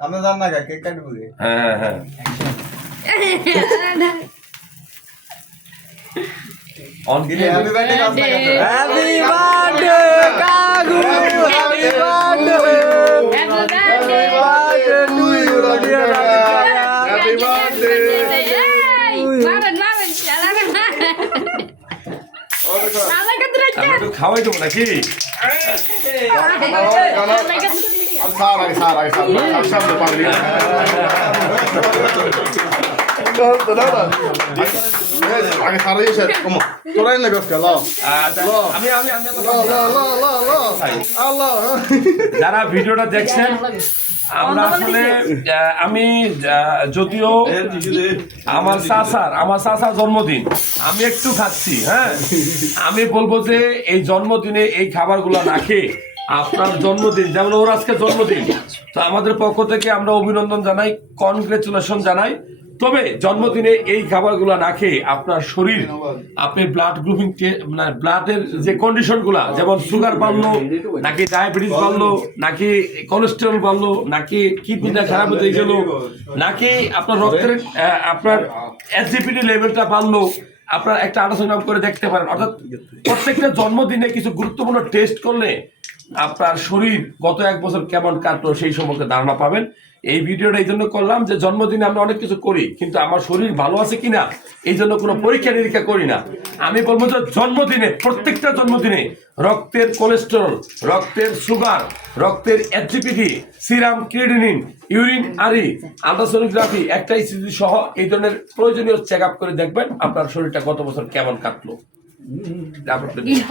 আমরা জান না কেক কাটবো রে। হ্যাঁ হ্যাঁ অন দিলে হ্যাপি বার্থডে কাজ না করতে। হ্যাপি বার্থডে কাকু happy birthday to you dear happy birthday আমি তো খাওয়াই দেবো নাকি আগে সারা এসে কমো তোরাই না গেছে ল আমি আমি আমি ল ল ল ল আল্লাহ যারা ভিডিওটা দেখছেন আমরা আসলে আমি যদিও আমার চাচার জন্মদিন আমি একটু খাচ্ছি হ্যাঁ আমি বলবো যে এই জন্মদিনে এই খাবারগুলো না খেয়ে আপনার জন্মদিন যেমন ওর আজকে জন্মদিন তো আমাদের পক্ষ থেকে আমরা অভিনন্দন জানাই কনগ্রেচুলেশন জানাই তবে জন্মদিনে এই খাবারগুলো না খেয়ে আপনার শরীর আপনি ব্লাড গ্রুপিং মানে ব্লাডের যে কন্ডিশনগুলো যেমন সুগার বাড়লো নাকি ডায়াবেটিস বাড়লো নাকি কোলেস্টেরল বাড়লো নাকি কিডনিটা খারাপ হয়ে গেল নাকি আপনার রক্তের আপনার অ্যাসিডিটি লেভেলটা বাড়লো আপনার একটা আলোচনা করে দেখতে পারেন অর্থাৎ প্রত্যেকটা জন্মদিনে কিছু গুরুত্বপূর্ণ টেস্ট করলে আপনার শরীর গত এক বছর কেমন কাটলো সেই সম্পর্কে ধারণা পাবেন এই ভিডিওটা এই জন্য করলাম যে জন্মদিনে আমরা অনেক কিছু করি কিন্তু আমার শরীর ভালো আছে কিনা এই জন্য কোনো পরীক্ষা নিরীক্ষা করি না আমি বলবো যে জন্মদিনে প্রত্যেকটা জন্মদিনে রক্তের কোলেস্টেরল রক্তের সুগার রক্তের অ্যাসিডিটি সিরাম ক্রিয়েটিনিন ইউরিন আরি আলট্রাসোনোগ্রাফি একটা ইসিজি সহ এই ধরনের প্রয়োজনীয় চেক আপ করে দেখবেন আপনার শরীরটা গত বছর কেমন কাটলো